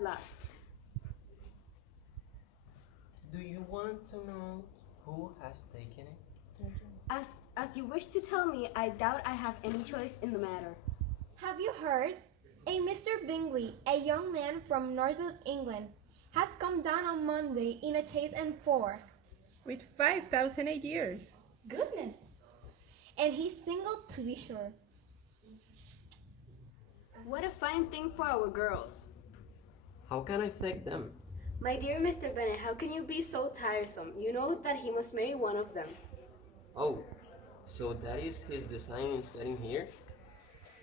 at last. Do you want to know who has taken it? As you wish to tell me, I doubt I have any choice in the matter. Have you heard? A Mr. Bingley, a young man from northern England, has come down on Monday in a chaise and four. With 5,000 a year. Goodness! And he's single, to be sure. What a fine thing for our girls. How can I thank them? My dear Mr. Bennet, how can you be so tiresome? You know that he must marry one of them. Oh, so that is his design in setting here?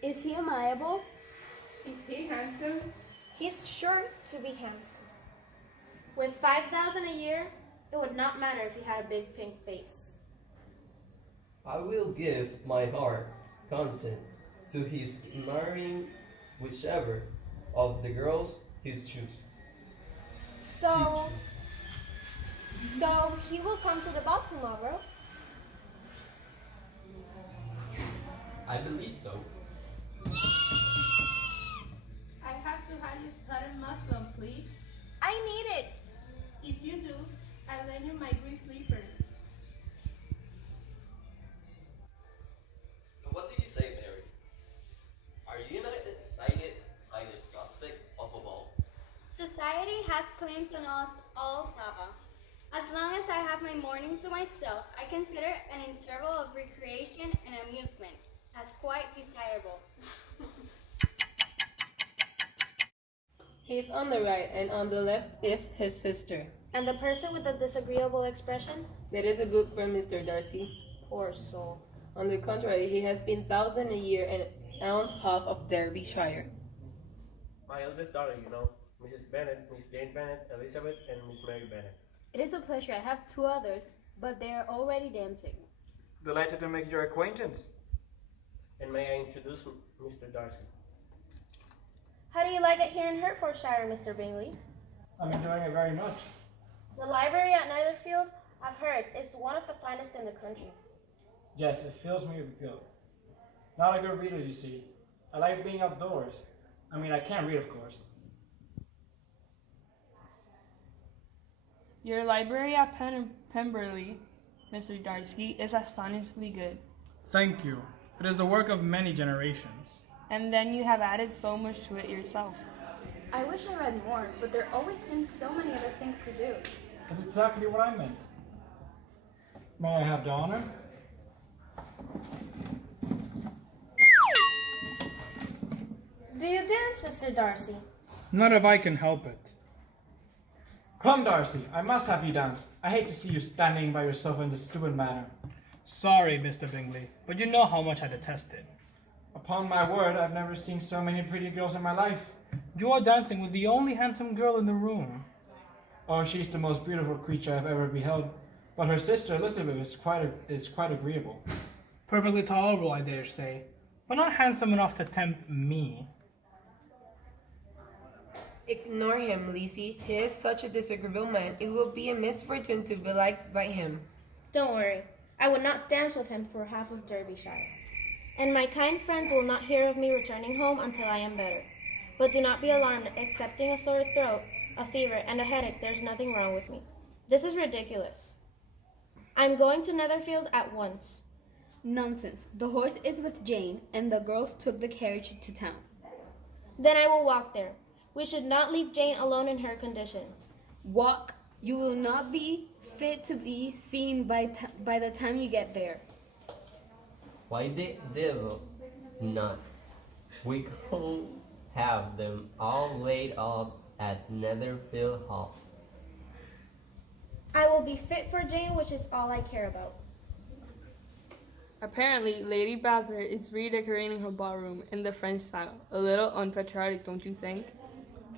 Is he amiable? Is he handsome? He's sure to be handsome. With 5,000 a year, it would not matter if he had a big pink face. I will give my heart consent to his marrying whichever of the girls he's choosing. So he will come to the ball tomorrow? I believe so. I have to have you study Muslim, please. I need it. If you do, I'll lend you my green slippers. What did you say, Mary? Are you not excited by the prospect of a ball? Society has claims on us all, Papa. As long as I have my mornings to myself, I consider an interval of recreation and amusement as quite desirable. He's on the right, and on the left is his sister. And the person with the disagreeable expression? That is a good friend, Mr. Darcy. Poor soul. On the contrary, he has been 1,000 a year and an ounce half of Derbyshire. My eldest daughter, you know, Mrs. Bennet, Miss Jane Bennet, Elizabeth, and Miss Mary Bennet. It is a pleasure. I have two others, but they are already dancing. Delighted to make your acquaintance. And may I introduce Mr. Darcy? How do you like it here in Hertfordshire, Mr. Bingley? I'm enjoying it very much. The library at Netherfield, I've heard, is one of the finest in the country. Yes, it fills me with guilt. Not a good reader, you see. I like being outdoors. I mean, I can't read, of course. Your library at Pemberley, Mr. Darcy, is astonishingly good. Thank you. It is the work of many generations. And then you have added so much to it yourself. I wish I read more, but there always seems so many other things to do. That's exactly what I meant. May I have the honor? Do you dance, Mr. Darcy? Not if I can help it. Come, Darcy, I must have you dance. I hate to see you standing by yourself in this stupid manner. Sorry, Mr. Bingley, but you know how much I detest it. Upon my word, I've never seen so many pretty girls in my life. You are dancing with the only handsome girl in the room. Oh, she's the most beautiful creature I've ever beheld. But her sister Elizabeth is quite agreeable. Perfectly tolerable, I dare say, but not handsome enough to tempt me. Ignore him, Lizzie. He is such a disagreeable man. It will be a misfortune to be liked by him. Don't worry. I would not dance with him for half of Derbyshire. And my kind friends will not hear of me returning home until I am better. But do not be alarmed. Excepting a sore throat, a fever, and a headache, there's nothing wrong with me. This is ridiculous. I'm going to Netherfield at once. Nonsense. The horse is with Jane, and the girls took the carriage to town. Then I will walk there. We should not leave Jane alone in her condition. Walk. You will not be fit to be seen by the time you get there. Why the devil not? We could have them all laid up at Netherfield Hall. I will be fit for Jane, which is all I care about. Apparently, Lady Bathurst is redecorating her ballroom in the French style. A little unpatriotic, don't you think?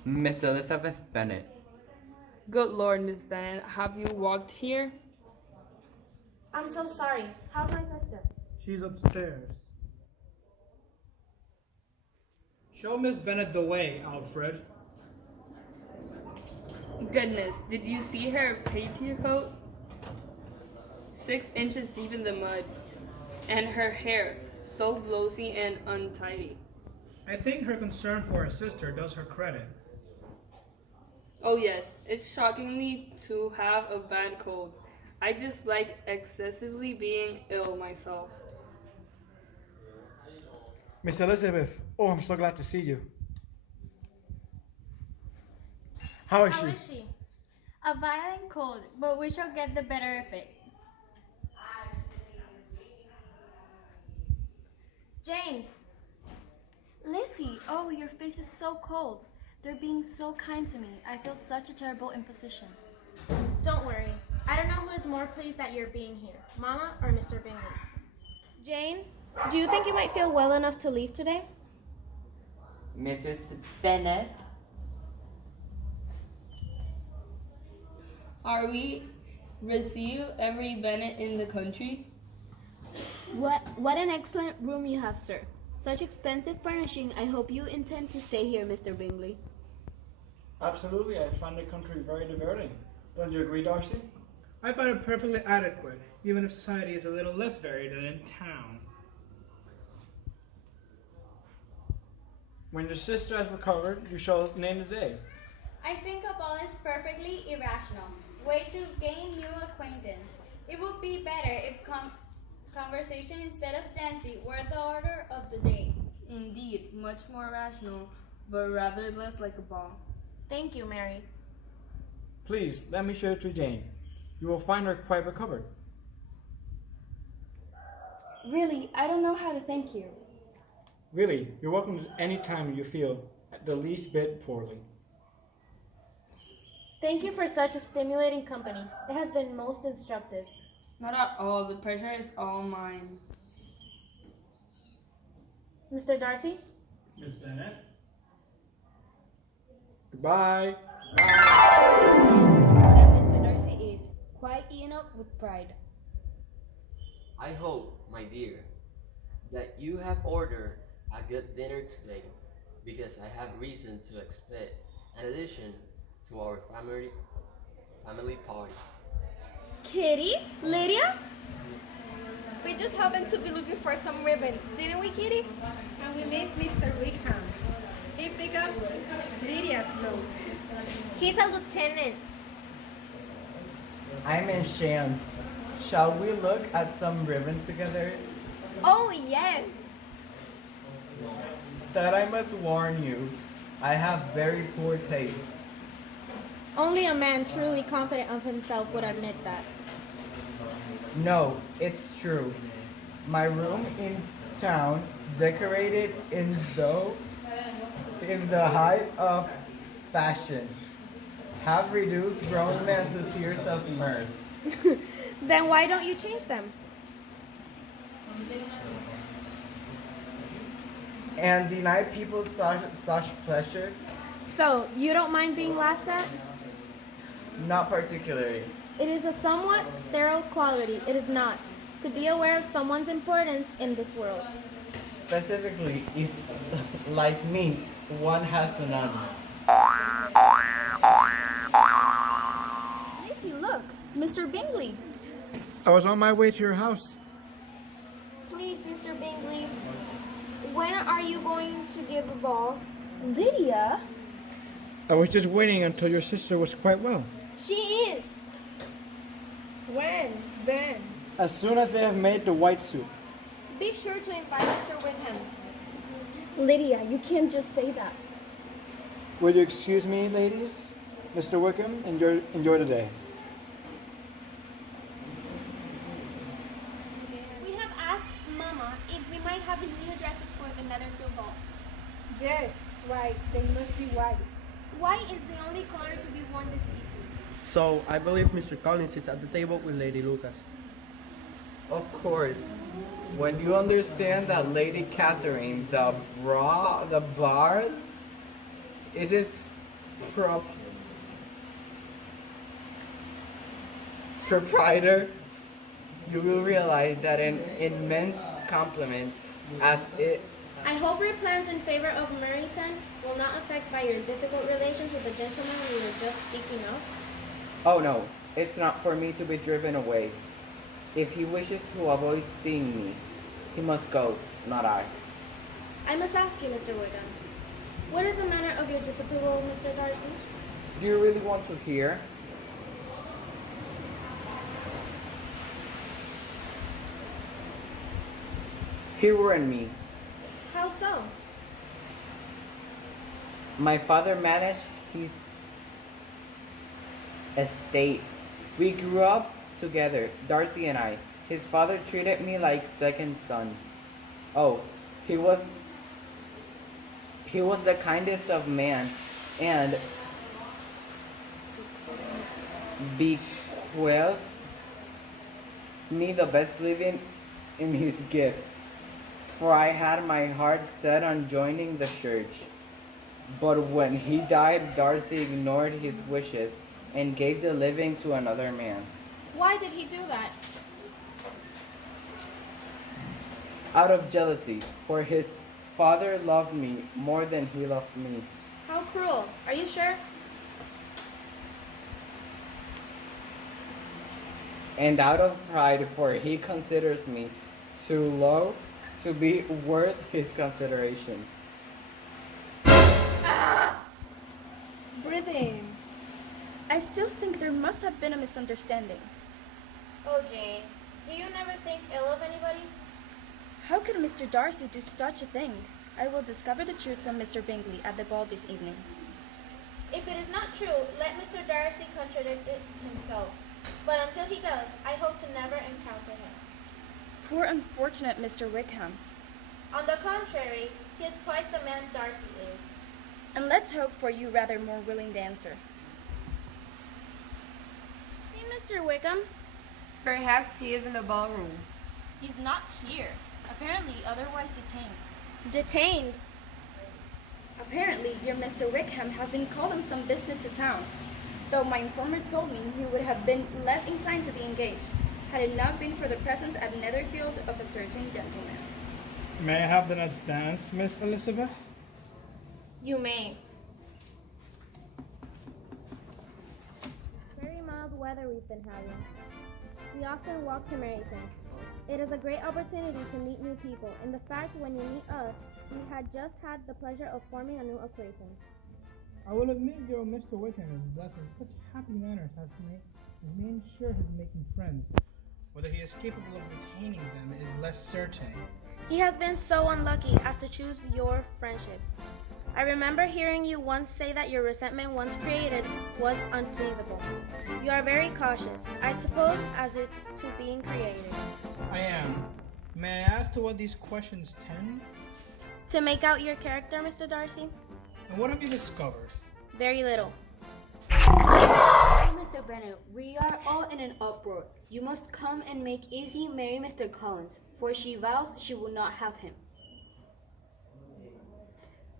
Miss Elizabeth Bennet. Good Lord, Miss Bennet, have you walked here? I'm so sorry. How's my sister? She's upstairs. Show Miss Bennet the way, Alfred. Goodness, did you see her petticoat? 6 inches deep in the mud. And her hair, so blousy and untidy. I think her concern for her sister does her credit. Oh yes, it's shockingly to have a bad cold. I dislike excessively being ill myself. Miss Elizabeth, oh, I'm so glad to see you. How is How she? is she? A violent cold, but we shall get the better of it. Jane, Lizzie, oh, your face is so cold. They're being so kind to me. I feel such a terrible imposition. don't worry. I don't know who is more pleased at your being here, Mama or Mr. Bingley. Jane, do you think you might feel well enough to leave today? Mrs. Bennet? Are we receive every Bennett in the country? What an excellent room you have, sir. Such expensive furnishing. I hope you intend to stay here, Mr. Bingley. Absolutely, I find the country very diverting. Don't you agree, Darcy? I find it perfectly adequate, even if society is a little less varied than in town. When your sister has recovered, you shall name the day. I think a ball is perfectly irrational. Way to gain new acquaintance. It would be better if conversation instead of dancing were the order of the day. Indeed, much more rational, but rather less like a ball. Thank you, Mary. Please, let me show you to Jane. You will find her quite recovered. Really, I don't know how to thank you. Really, you're welcome any time you feel the least bit poorly. Thank you for such a stimulating company. It has been most instructive. Not at all, the pressure is all mine. Mr. Darcy? Miss Bennet? Goodbye. That Mr. Darcy is quite eaten up with pride. I hope, my dear, that you have ordered a good dinner today, because I have reason to expect an addition to our family party. Kitty? Lydia? We just happened to be looking for some ribbon, didn't we, Kitty? And we met Mr. Wickham. He picked up Lydia's clothes. He's a lieutenant. I'm entranced. Shall we look at some ribbon together? Oh, yes. That I must warn you, I have very poor taste. Only a man truly confident of himself would admit that. No, it's true. My room in town, decorated in the height of fashion, have reduced grown men to tears of mirth. Then why don't you change them? And deny people such pleasure? So, you don't mind being laughed at? Not particularly. It is a somewhat sterile quality, it is not, to be aware of someone's importance in this world. Specifically, if, like me, one has none. Lizzie, look, Mr. Bingley. I was on my way to your house. Please, Mr. Bingley, when are you going to give a ball? Lydia? I was just waiting until your sister was quite well. She is. When? Then? As soon as they have made the white soup. Be sure to invite Mr. Wickham. Lydia, you can't just say that. Will you excuse me, ladies? Mr. Wickham, enjoy the day. We have asked Mama if we might have new dresses for the Netherfield ball. Yes, right. They must be white. White is the only color to be worn this season. So, I believe Mr. Collins is at the table with Lady Lucas. Of course. When you understand that Lady Catherine, the bard, is its proprietor, you will realize that an immense compliment as it. I hope your plans in favor of Meryton will not affect by your difficult relations with the gentleman we were just speaking of. Oh no, it's not for me to be driven away. If he wishes to avoid seeing me, he must go, not I. I must ask you, Mr. Wigan, what is the manner of your disapproval of Mr. Darcy? Do you really want to hear? He ruined me. How so? My father managed his estate. We grew up together, Darcy and I. His father treated me like second son. Oh, he was the kindest of men and bequeathed me the best living in his gift. For I had my heart set on joining the church. But when he died, Darcy ignored his wishes and gave the living to another man. Why did he do that? Out of jealousy, for his father loved me more than he loved me. How cruel. Are you sure? And out of pride, for he considers me too low to be worth his consideration. Breathe in. I still think there must have been a misunderstanding. Oh, Jane, do you never think ill of anybody? How could Mr. Darcy do such a thing? I will discover the truth from Mr. Bingley at the ball this evening. If it is not true, let Mr. Darcy contradict it himself. But until he does, I hope to never encounter him. Poor unfortunate Mr. Wickham. On the contrary, he is twice the man Darcy is. And let's hope for you rather more willing to answer. See Mr. Wickham? Perhaps he is in the ballroom. He's not here. Apparently otherwise detained. Detained? Apparently your Mr. Wickham has been called on some business to town. Though my informant told me he would have been less inclined to be engaged, had it not been for the presence at Netherfield of a certain gentleman. May I have the next dance, Miss Elizabeth? You may. Very mild weather we've been having. We often walk to Meryton. It is a great opportunity to meet new people. In the fact, when you meet us, we had just had the pleasure of forming a new acquaintance. I will admit your Mr. Wickham is blessed with such happy manners as may ensure his making friends. Whether he is capable of retaining them is less certain. He has been so unlucky as to choose your friendship. I remember hearing you once say that your resentment once created was unpleasable. You are very cautious, I suppose, as it's to being created. I am. May I ask to what these questions tend? To make out your character, Mr. Darcy? And what have you discovered? Very little. Oh, Mr. Bennet, we are all in an uproar. You must come and make easy marry Mr. Collins, for she vows she will not have him.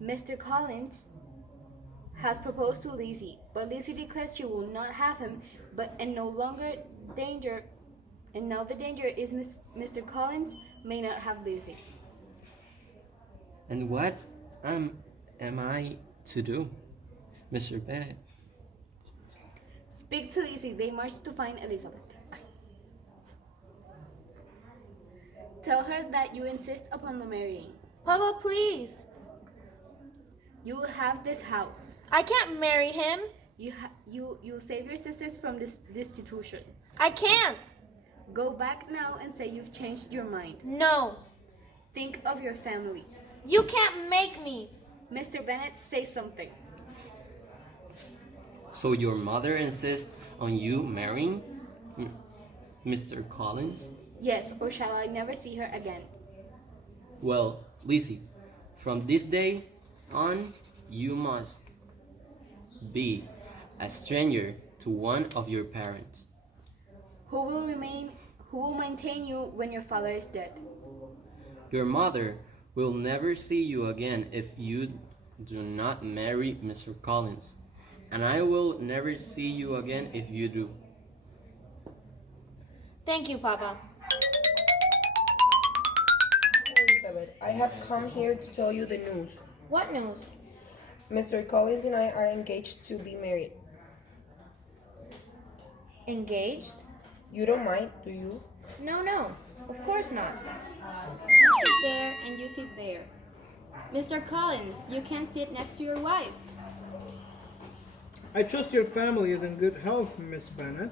Mr. Collins has proposed to Lizzie, but Lizzie declares she will not have him, and now the danger is Mr. Collins may not have Lizzie. And what am I to do, Mr. Bennet? Speak to Lizzie. They march to find Elizabeth. Tell her that you insist upon the marrying. Papa, please. You will have this house. I can't marry him. You save your sisters from this destitution. I can't. Go back now and say you've changed your mind. No. Think of your family. You can't make me. Mr. Bennet, say something. So your mother insists on you marrying Mr. Collins? Yes, or shall I never see her again? Well, Lizzie, from this day on, you must be a stranger to one of your parents. Who will maintain you when your father is dead? Your mother will never see you again if you do not marry Mr. Collins, and I will never see you again if you do. Thank you, Papa. Elizabeth, I have come here to tell you the news. What news? Mr. Collins and I are engaged to be married. Engaged? You don't mind, do you? No, of course not. You sit there and you sit there. Mr. Collins, you can sit next to your wife. I trust your family is in good health, Miss Bennet.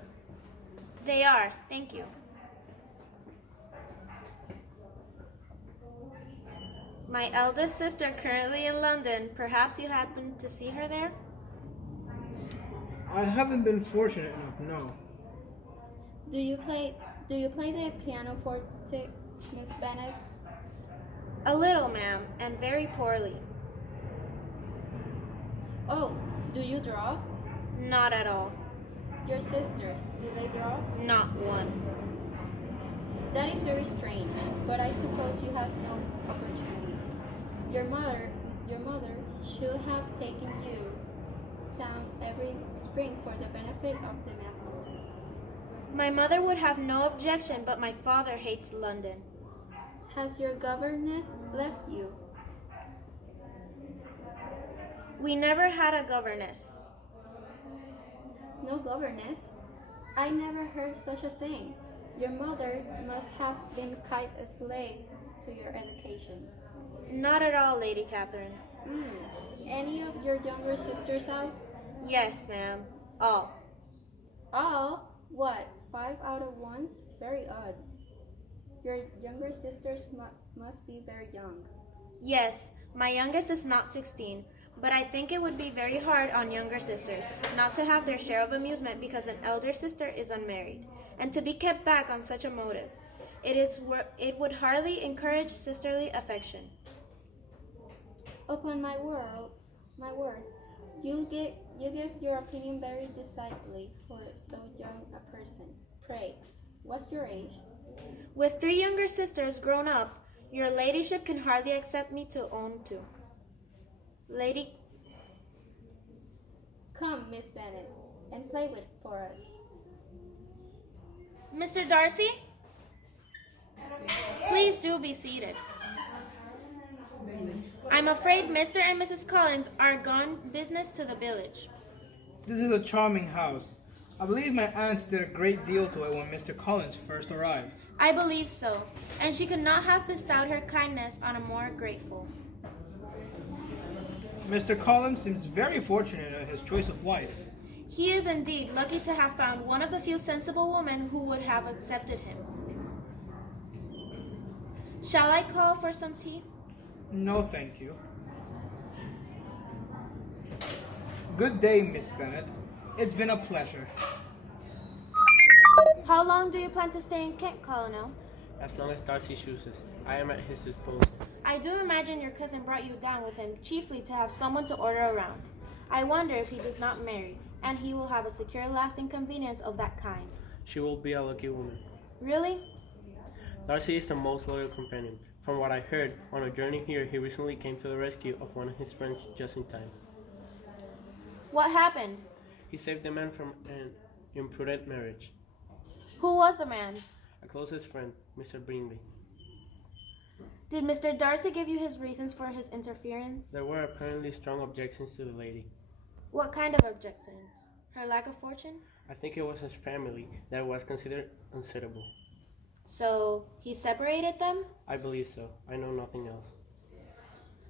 They are, thank you. My eldest sister currently in London. Perhaps you happen to see her there? I haven't been fortunate enough, no. Do you play the pianoforte, Miss Bennet? A little, ma'am, and very poorly. Oh, do you draw? Not at all. Your sisters, do they draw? Not one. That is very strange, but I suppose you have no opportunity. Your mother should have taken you down every spring for the benefit of the masters. My mother would have no objection, but my father hates London. Has your governess left you? We never had a governess. No governess? I never heard such a thing. Your mother must have been quite a slave to your education. Not at all, Lady Catherine. Any of your younger sisters out? Yes, ma'am. All. All? What? 5 out of ones? Very odd. Your younger sisters must be very young. Yes, my youngest is not 16, but I think it would be very hard on younger sisters not to have their share of amusement because an elder sister is unmarried, and to be kept back on such a motive. It would hardly encourage sisterly affection. Upon my word, you give your opinion very decidedly for so young a person. Pray, what's your age? With 3 younger sisters grown up, your ladyship can hardly accept me to own 2. Lady... Come, Miss Bennet, and play for us. Mr. Darcy? Please do be seated. I'm afraid Mr. and Mrs. Collins are gone business to the village. This is a charming house. I believe my aunt did a great deal to it when Mr. Collins first arrived. I believe so, and she could not have bestowed her kindness on a more grateful. Mr. Collins seems very fortunate in his choice of wife. He is indeed lucky to have found one of the few sensible women who would have accepted him. Shall I call for some tea? No, thank you. Good day, Miss Bennet. It's been a pleasure. How long do you plan to stay in Kent, Colonel? As long as Darcy chooses. I am at his disposal. I do imagine your cousin brought you down with him chiefly to have someone to order around. I wonder if he does not marry, and he will have a secure lasting convenience of that kind. She will be a lucky woman. Really? Darcy is the most loyal companion. From what I heard, on a journey here, he recently came to the rescue of one of his friends just in time. What happened? He saved the man from an imprudent marriage. Who was the man? A closest friend, Mr. Bingley. Did Mr. Darcy give you his reasons for his interference? There were apparently strong objections to the lady. What kind of objections? Her lack of fortune? I think it was his family that was considered unsuitable. So, he separated them? I believe so. I know nothing else.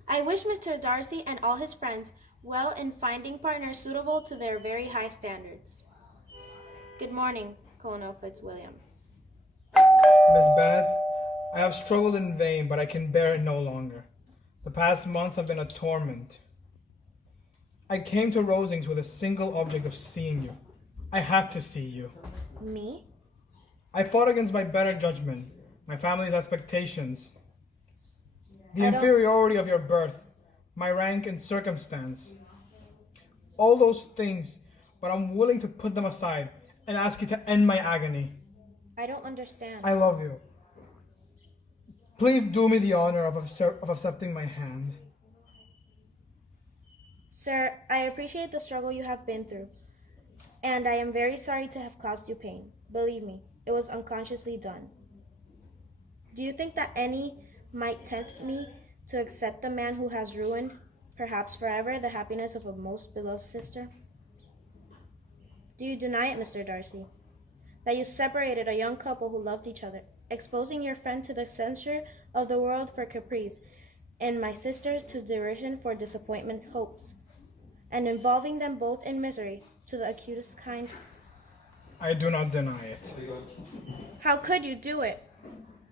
I wish Mr. Darcy and all his friends well in finding partners suitable to their very high standards. Good morning, Colonel Fitzwilliam. Miss Bennet, I have struggled in vain, but I can bear it no longer. The past months have been a torment. I came to Rosings with a single object of seeing you. I had to see you. Me? I fought against my better judgment, my family's expectations, the inferiority of your birth, my rank and circumstance. All those things, but I'm willing to put them aside and ask you to end my agony. I don't understand. I love you. Please do me the honor of accepting my hand. Sir, I appreciate the struggle you have been through, and I am very sorry to have caused you pain. Believe me, it was unconsciously done. Do you think that any might tempt me to accept the man who has ruined, perhaps forever, the happiness of a most beloved sister? Do you deny it, Mr. Darcy, that you separated a young couple who loved each other, exposing your friend to the censure of the world for caprice, and my sister to derision for disappointment hopes? and involving them both in misery to the acutest kind? I do not deny it. How could you do it?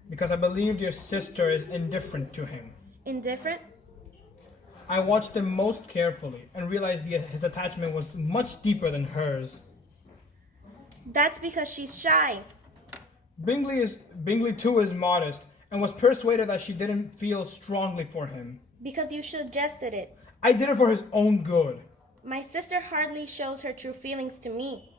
Because I believed your sister is indifferent to him. Indifferent? I watched him most carefully and realized his attachment was much deeper than hers. That's because she's shy. Bingley too is modest and was persuaded that she didn't feel strongly for him. Because you suggested it. I did it for his own good. My sister hardly shows her true feelings to me.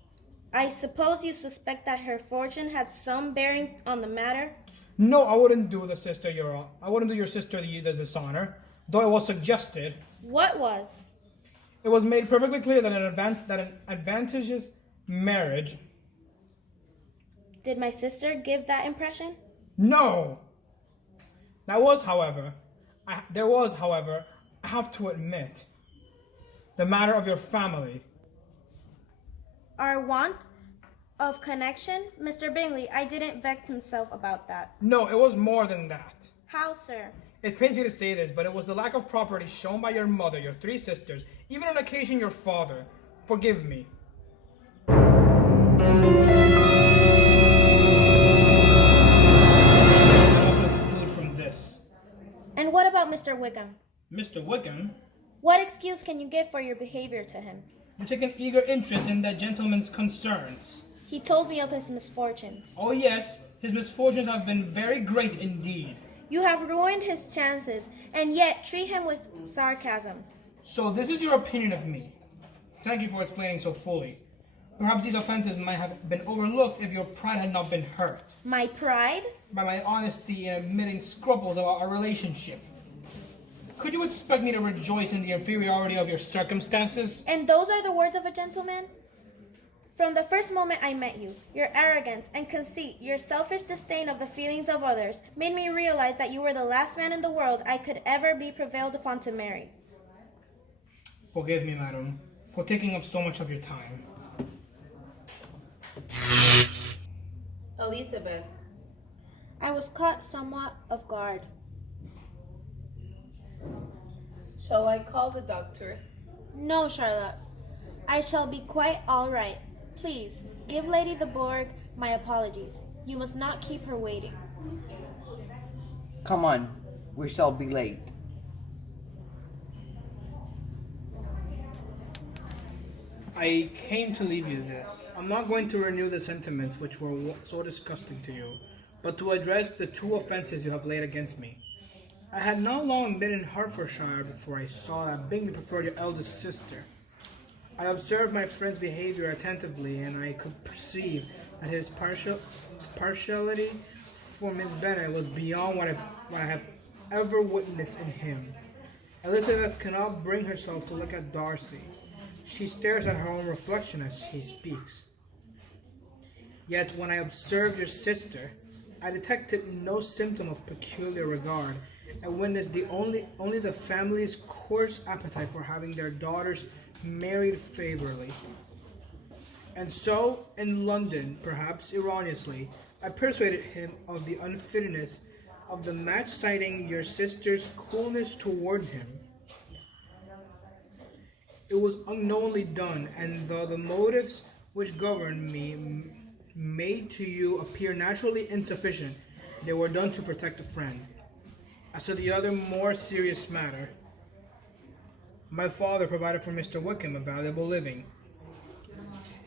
I suppose you suspect that her fortune had some bearing on the matter? No, I wouldn't do your sister the dishonor, though it was suggested. What was? It was made perfectly clear that an advantageous marriage. Did my sister give that impression? No. There was, however, I have to admit, the matter of your family. Our want of connection? Mr. Bingley, I didn't vex himself about that. No, it was more than that. How, sir? It pains me to say this, but it was the lack of property shown by your mother, your 3 sisters, even on occasion your father. Forgive me. Let us exclude from this. And what about Mr. Wickham? Mr. Wickham? What excuse can you give for your behavior to him? You take an eager interest in that gentleman's concerns. He told me of his misfortunes. Oh yes, his misfortunes have been very great indeed. You have ruined his chances, and yet treat him with sarcasm. So this is your opinion of me. Thank you for explaining so fully. Perhaps these offenses might have been overlooked if your pride had not been hurt. My pride? By my honesty in admitting scruples about our relationship. Could you expect me to rejoice in the inferiority of your circumstances? And those are the words of a gentleman? From the first moment I met you, your arrogance and conceit, your selfish disdain of the feelings of others, made me realize that you were the last man in the world I could ever be prevailed upon to marry. Forgive me, madam, for taking up so much of your time. Elizabeth. I was caught somewhat off guard. Shall I call the doctor? No, Charlotte. I shall be quite all right. Please, give Lady de Bourgh my apologies. You must not keep her waiting. Come on, we shall be late. I came to leave you this. I'm not going to renew the sentiments which were so disgusting to you, but to address the 2 offenses you have laid against me. I had not long been in Hertfordshire before I saw that Bingley preferred your eldest sister. I observed my friend's behavior attentively, and I could perceive that his partiality for Miss Bennet was beyond what I have ever witnessed in him. Elizabeth cannot bring herself to look at Darcy. She stares at her own reflection as he speaks. Yet when I observed your sister, I detected no symptom of peculiar regard, and witnessed only the family's coarse appetite for having their daughters married favorably. And so, in London, perhaps erroneously, I persuaded him of the unfitness of the match, citing your sister's coolness toward him. It was unknowingly done, and though the motives which governed me made to you appear naturally insufficient, they were done to protect a friend. As to the other more serious matter, my father provided for Mr. Wickham a valuable living.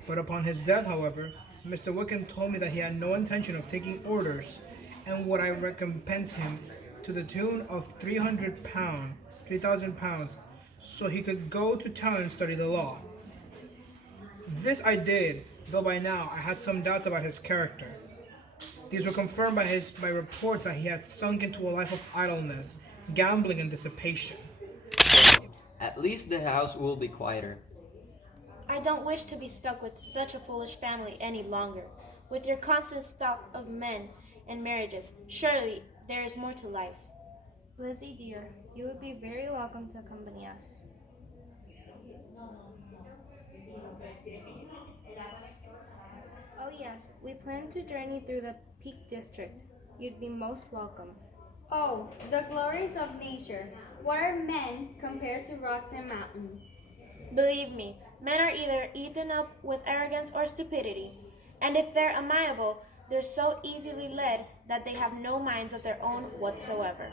But upon his death, however, Mr. Wickham told me that he had no intention of taking orders, and would I recompense him to the tune of £3,000, so he could go to town and study the law. This I did, though by now I had some doubts about his character. These were confirmed by reports that he had sunk into a life of idleness, gambling, and dissipation. At least the house will be quieter. I don't wish to be stuck with such a foolish family any longer. With your constant stock of men and marriages, surely there is more to life. Lizzie, dear, you would be very welcome to accompany us. Oh yes, we plan to journey through the Peak District. You'd be most welcome. Oh, the glories of nature. What are men compared to rocks and mountains? Believe me, men are either eaten up with arrogance or stupidity, and if they're amiable, they're so easily led that they have no minds of their own whatsoever.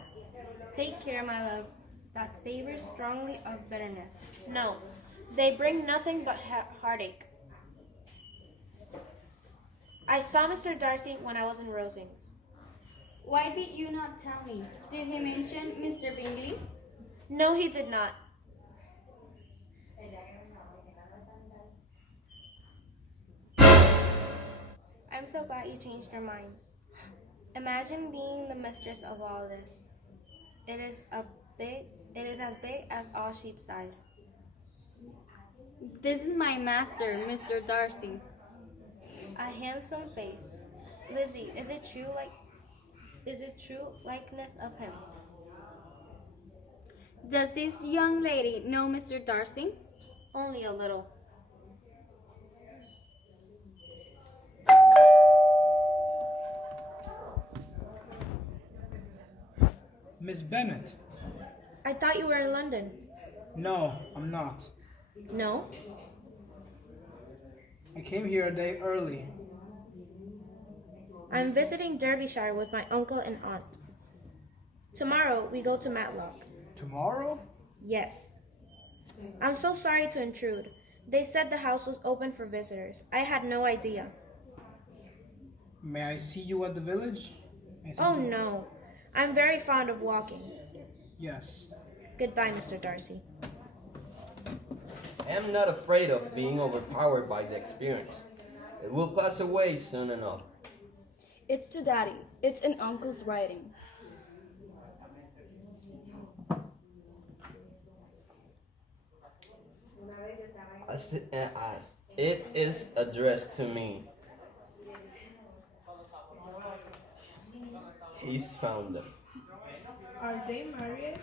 Take care, my love. That savors strongly of bitterness. No, they bring nothing but heartache. I saw Mr. Darcy when I was in Rosings. Why did you not tell me? Did he mention Mr. Bingley? No, he did not. I'm so glad you changed your mind. Imagine being the mistress of all this. It is as big as all Sheepside. This is my master, Mr. Darcy. A handsome face. Lizzie, is it true likeness of him? Does this young lady know Mr. Darcy? Only a little. Miss Bennet. I thought you were in London. No, I'm not. No? I came here a day early. I'm visiting Derbyshire with my uncle and aunt. Tomorrow we go to Matlock. Tomorrow? Yes. I'm so sorry to intrude. They said the house was open for visitors. I had no idea. May I see you at the village? Oh no. I'm very fond of walking. Yes. Goodbye, Mr. Darcy. I am not afraid of being overpowered by the experience. It will pass away soon enough. It's to Daddy. It's in Uncle's writing. As it is addressed to me. He's found them. Are they married?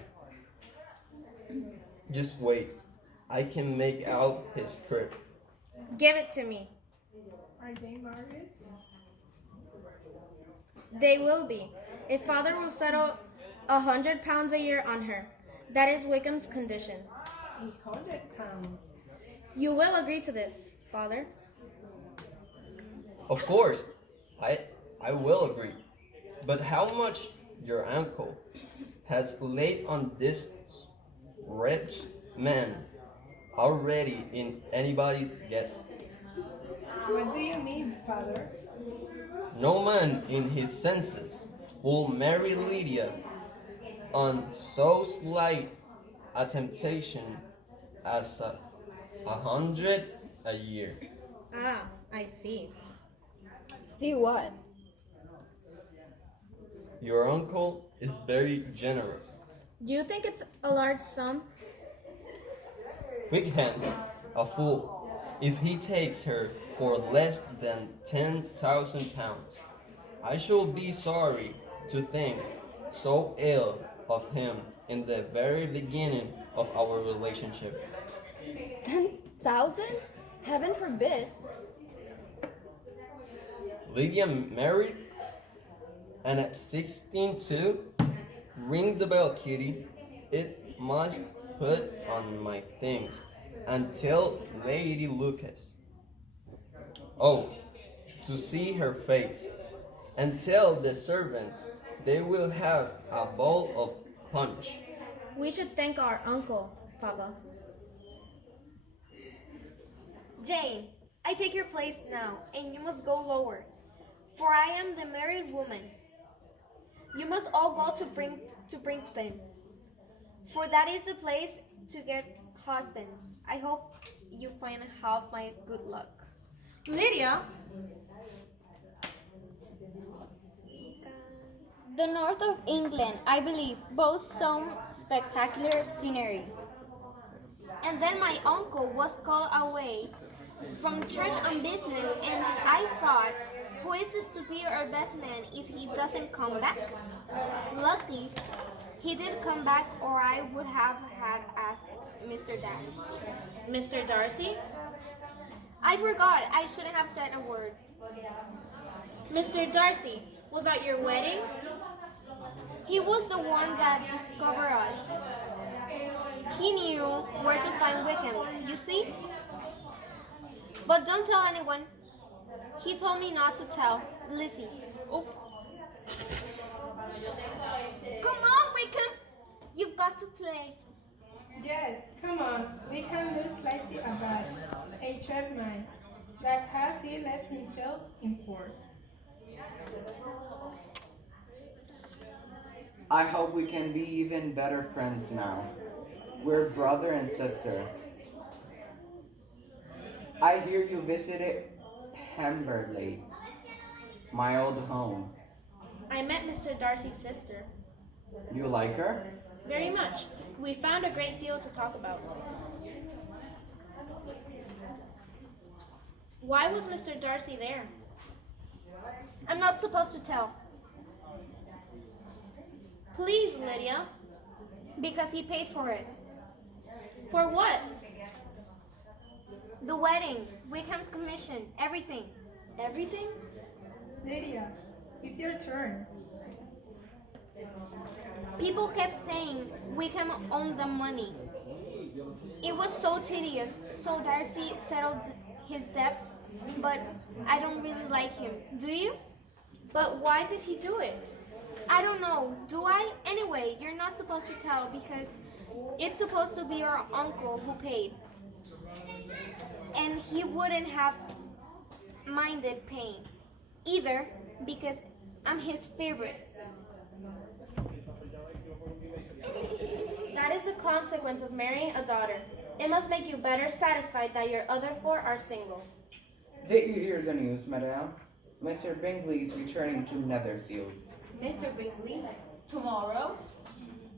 Just wait. I can make out his script. Give it to me. Are they married? They will be. If father will settle £100 a year on her. That is Wickham's condition. £100. You will agree to this, father? Of course, I will agree. But how much your uncle has laid on this rich man already in anybody's guess. What do you mean, father? No man in his senses will marry Lydia on so slight a temptation as 100 a year. Ah, I see. See what? Your uncle is very generous. Do you think it's a large sum? Wickham's a fool if he takes her for less than £10,000. I shall be sorry to think so ill of him in the very beginning of our relationship. 10,000? Heaven forbid. Lydia married? And at 16 too? Ring the bell, kitty. It must put on my things and tell Lady Lucas. Oh, to see her face. And tell the servants they will have a bowl of punch. We should thank our uncle, Papa. Jane, I take your place now, and you must go lower, for I am the married woman. You must all go to Brinkton, for that is the place to get husbands. I hope you find half my good luck. Lydia? The north of England, I believe, boasts some spectacular scenery. And then my uncle was called away from church on business, and I thought, who is the stupid or best man if he doesn't come back? Lucky he did come back, or I would have had asked Mr. Darcy. Mr. Darcy? I forgot. I shouldn't have said a word. Mr. Darcy, was at your wedding? He was the one that discovered us. He knew where to find Wickham, you see? But don't tell anyone. He told me not to tell. Lizzie. Oh. Come on, Wickham. You've got to play. Yes, come on. We can lose slightly abad, a trapman that has he let himself in for. I hope we can be even better friends now. We're brother and sister. I hear you visited Hamberley, my old home. I met Mr. Darcy's sister. You like her? Very much. We found a great deal to talk about. Why was Mr. Darcy there? I'm not supposed to tell. Please, Lydia. Because he paid for it. For what? The wedding, Wickham's commission, everything. Everything? Lydia, it's your turn. People kept saying Wickham owned the money. It was so tedious, so Darcy settled his debts, but I don't really like him. Do you? But why did he do it? I don't know. Do I? Anyway, you're not supposed to tell because it's supposed to be your uncle who paid. And he wouldn't have minded paying either because I'm his favorite. That is the consequence of marrying a daughter. It must make you better satisfied that your other four are single. Did you hear the news, madame? Mr. Bingley is returning to Netherfields. Mr. Bingley, tomorrow?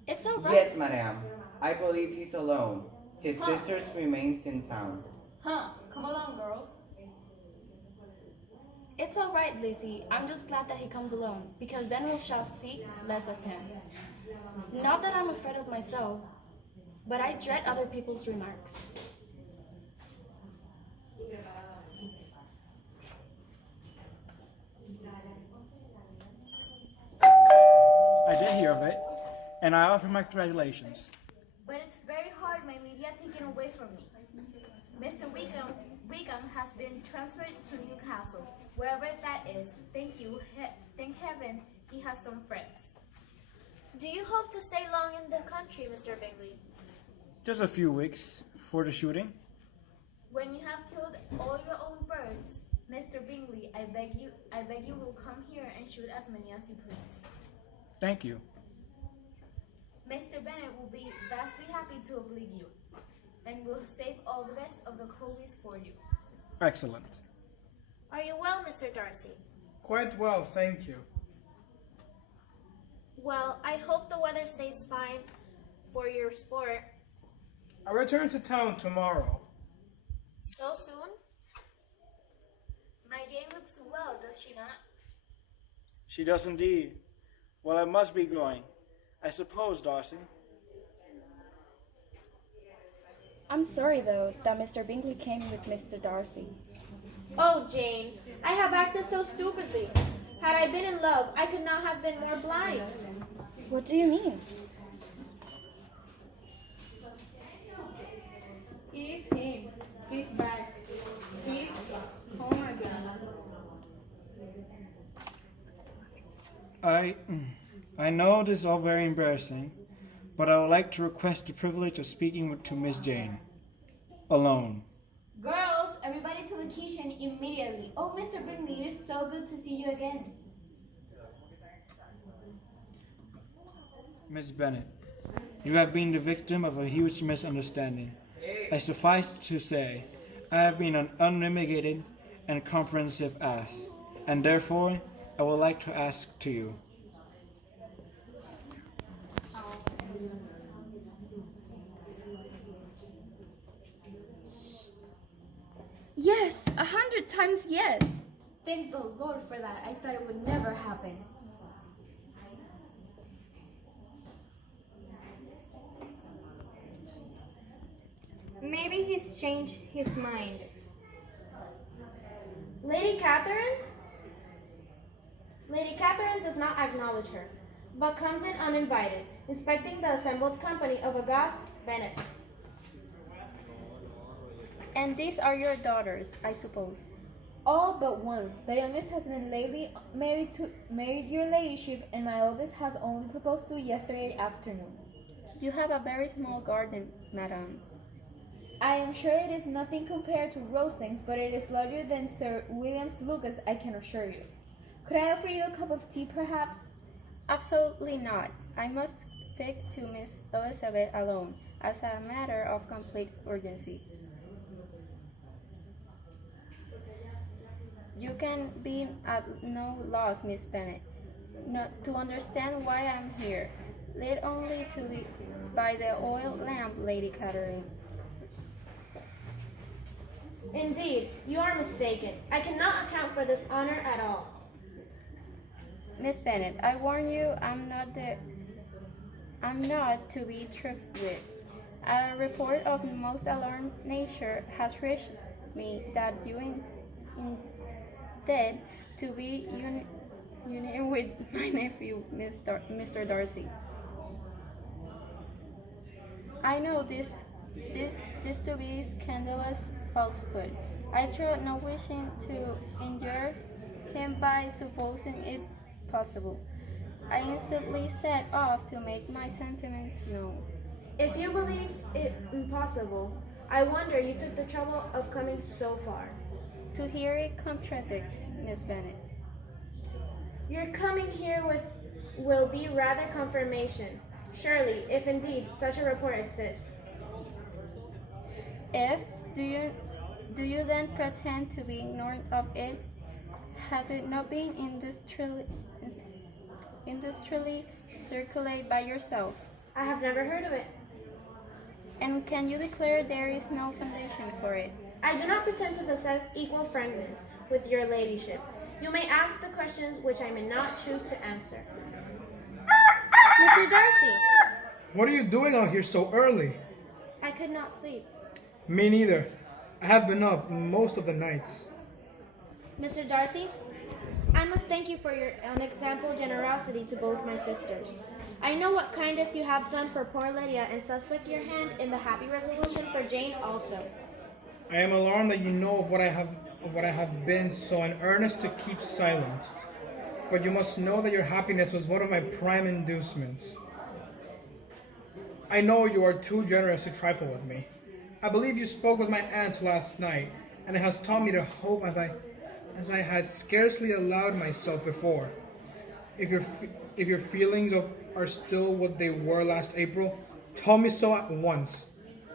It's all right. Yes, madame. I believe he's alone. His sisters remains in town. Huh, come along, girls. It's all right, Lizzie. I'm just glad that he comes alone, because then we shall see less of him. Not that I'm afraid of myself, but I dread other people's remarks. I did hear of it, and I offer my congratulations. But it's very hard my Lydia taken away from me. Mr. Wickham has been transferred to Newcastle, wherever that is. Thank you. Thank heaven he has some friends. Do you hope to stay long in the country, Mr. Bingley? Just a few weeks for the shooting. When you have killed all your own birds, Mr. Bingley, I beg you will come here and shoot as many as you please. Thank you. Mr. Bennet will be vastly happy to oblige you, and will save all the rest of the coolies for you. Excellent. Are you well, Mr. Darcy? Quite well, thank you. Well, I hope the weather stays fine for your sport. I return to town tomorrow. So soon? My Jane looks well, does she not? She does indeed. Well, I must be going. I suppose, Darcy. I'm sorry, though, that Mr. Bingley came with Mr. Darcy. Oh, Jane, I have acted so stupidly. Had I been in love, I could not have been more blind. What do you mean? It's him. He's back. He's home again. I know this is all very embarrassing, but I would like to request the privilege of speaking to Miss Jane. Alone. Girls, everybody to the kitchen immediately. Oh, Mr. Bingley, it is so good to see you again. Miss Bennet, you have been the victim of a huge misunderstanding. I suffice to say, I have been an unmitigated and comprehensive ass, and therefore I would like to ask to you. Yes, 100 times yes. Thank the Lord for that. I thought it would never happen. Maybe he's changed his mind. Lady Catherine? Lady Catherine does not acknowledge her, but comes in uninvited, inspecting the assembled company of aghast Venice. And these are your daughters, I suppose. All but one. The youngest has been lately married your ladyship, and my oldest has only proposed to yesterday afternoon. You have a very small garden, madam. I am sure it is nothing compared to Rosings, but it is larger than Sir William's Lucas, I can assure you. Could I offer you a cup of tea, perhaps? Absolutely not. I must speak to Miss Elizabeth alone, as a matter of complete urgency. You can be at no loss, Miss Bennet, not to understand why I am here. Lit only to be by the oil lamp, Lady Catherine. Indeed, you are mistaken. I cannot account for this honor at all. Miss Bennet, I warn you, I'm not to be trifled with. A report of most alarming nature has reached me that you instead to be union with my nephew, Mr. Darcy. I know this to be scandalous falsehood. I tried not wishing to injure him by supposing it possible. I instantly set off to make my sentiments known. If you believed it impossible, I wonder you took the trouble of coming so far. To hear it contradict, Miss Bennet. Your coming here will be rather confirmation, surely, if indeed such a report exists. If, do you then pretend to be ignorant of it? Has it not been industrially circulated by yourself? I have never heard of it. And can you declare there is no foundation for it? I do not pretend to possess equal frankness with your ladyship. You may ask the questions which I may not choose to answer. Mr. Darcy! What are you doing out here so early? I could not sleep. Me neither. I have been up most of the nights. Mr. Darcy, I must thank you for your unexampled generosity to both my sisters. I know what kindness you have done for poor Lydia and suspect your hand in the happy resolution for Jane also. I am alarmed that you know of what I have been so in earnest to keep silent. But you must know that your happiness was one of my prime inducements. I know you are too generous to trifle with me. I believe you spoke with my aunt last night, and it has taught me to hope as I had scarcely allowed myself before. If your feelings are still what they were last April, tell me so at once.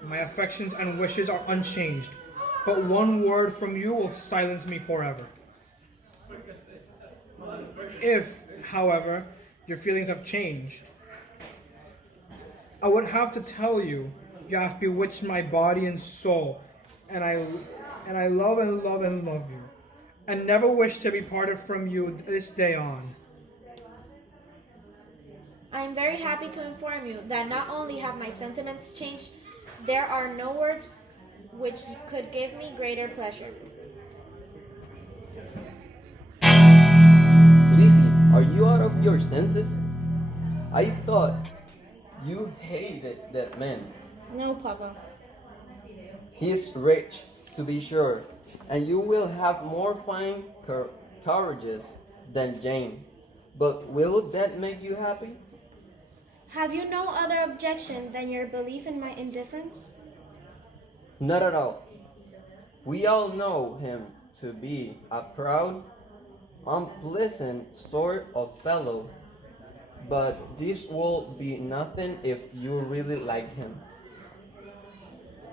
My affections and wishes are unchanged, but one word from you will silence me forever. If, however, your feelings have changed, I would have to tell you, you have bewitched my body and soul, and I love and love and love you, and never wish to be parted from you this day on. I am very happy to inform you that not only have my sentiments changed, there are no words which could give me greater pleasure. Lizzie, are you out of your senses? I thought you hated that man. No, Papa. He is rich, to be sure, and you will have more fine carriages than Jane. But will that make you happy? Have you no other objection than your belief in my indifference? Not at all. We all know him to be a proud, unpleasant sort of fellow, but this will be nothing if you really like him.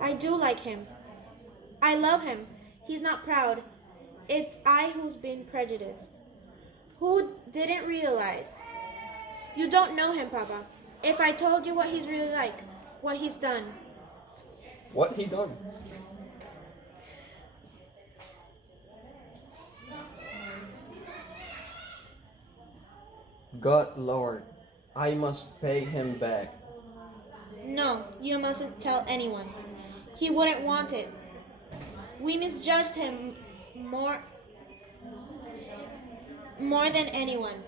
I do like him. I love him. He's not proud. It's I who's been prejudiced. Who didn't realize? You don't know him, Papa. If I told you what he's really like, what he's done. What he done? God Lord, I must pay him back. No, you mustn't tell anyone. He wouldn't want it. We misjudged him more than anyone,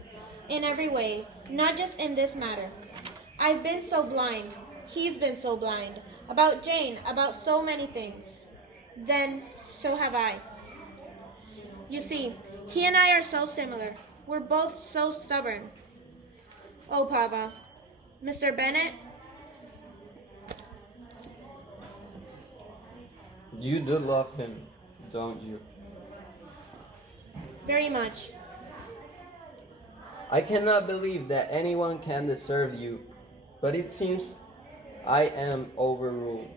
in every way, not just in this matter. I've been so blind. He's been so blind. About Jane, about so many things. Then, so have I. You see, he and I are so similar. We're both so stubborn. Oh, Papa. Mr. Bennett? You do love him, don't you? Very much. I cannot believe that anyone can deserve you, but it seems I am overruled.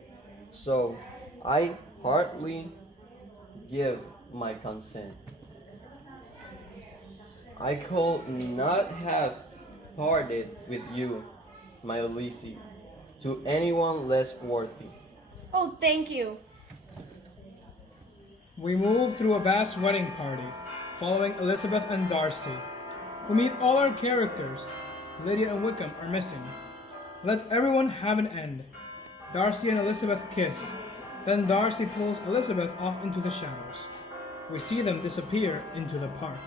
So I heartily give my consent. I could not have parted with you, my Lizzie, to anyone less worthy. Oh, thank you. We move through a vast wedding party, following Elizabeth and Darcy. We meet all our characters. Lydia and Wickham are missing. Let everyone have an end. Darcy and Elizabeth kiss. Then Darcy pulls Elizabeth off into the shadows. We see them disappear into the park.